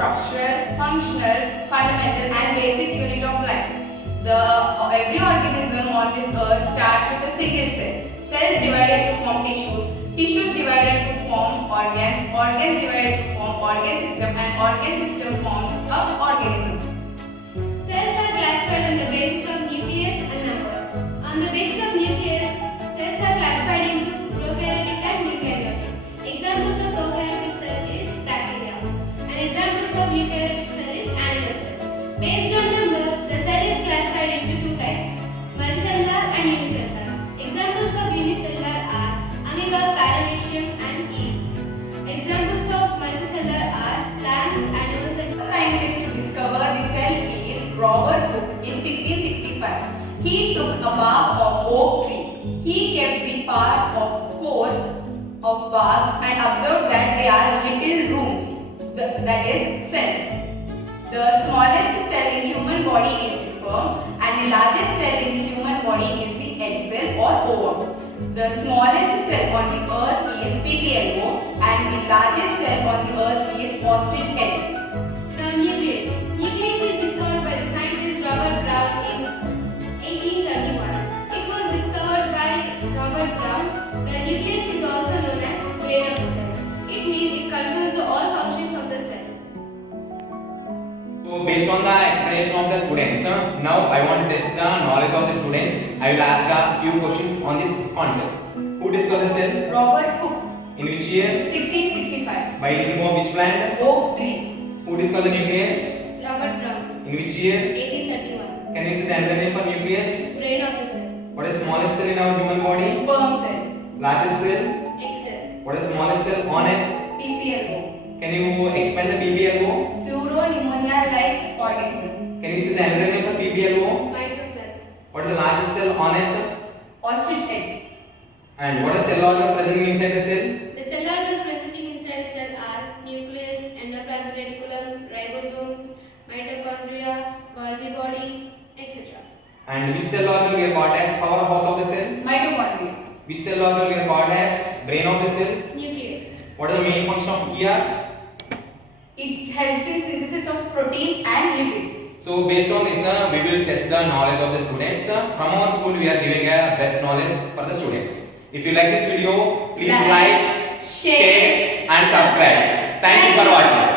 structural, functional, fundamental and basic unit of life. Every organism on this earth starts with a single cell. Cells divided to form tissues. Tissues divided to form organs. Organs divided to form organ system, and organ system forms an organism. Cells are classified on the basis of nucleus and number. On the basis of nucleus, cells are classified into prokaryotic and eukaryotic. Examples of prokaryotic cell is bacteria, and examples of eukaryotic cell is animal cell. Based on number, the cell is classified into two types: multicellular and unicellular. Examples of unicellular are amoeba, paramecium, and yeast. Examples of multicellular are plants, animals, and Scientist to discover the cell is Robert Hooke in 1665. He took a bark of oak tree. He kept the part of core of bark and observed that they are little rooms, that is cells. The smallest cell in human body is the sperm, and the largest cell in the human body is the egg cell or ovum. The smallest cell on the earth is PPLO, and the largest cell on the earth is ostrich egg. Now, nucleus. Nucleus is discovered by the scientist Robert Brown in 1831. It was discovered by Robert Brown. The nucleus is also known as brain of the cell. It means it controls all functions of the cell. So based on the explanation of the students, now I want to test the knowledge of the students. I will ask a few questions on this concept. Who discovered the cell? Robert Hooke, In which year? 1665. By using of which plant? Oak tree. Who discovered the nucleus? Robert Brown, In which year? 1831. Can you see the another name for nucleus? Brain of the cell. What is smallest cell in our human body? Sperm cell. Largest cell? Egg cell. What is smallest cell on it? PPLO. Can you expand the PPLO? Pleuropneumonia-like organism. Can you see the another name for PPLO? Mitochondria. What is the largest cell on it? Ostrich egg. And what are cell organs present inside the cell? The cell organs presenting inside the cell are nucleus, endoplasmic reticulum, ribosomes, mitochondria, Golgi body, etc. And which cell organ we are called as powerhouse of the cell? Mitochondria. Which cell organ we are called as brain of the cell? Nucleus. What is the main function of ER? It helps in synthesis of proteins and lipids. So based on this, we will test the knowledge of the students. From our school, we are giving a best knowledge for the students. If you like this video, please like, share and subscribe. Thank you for watching.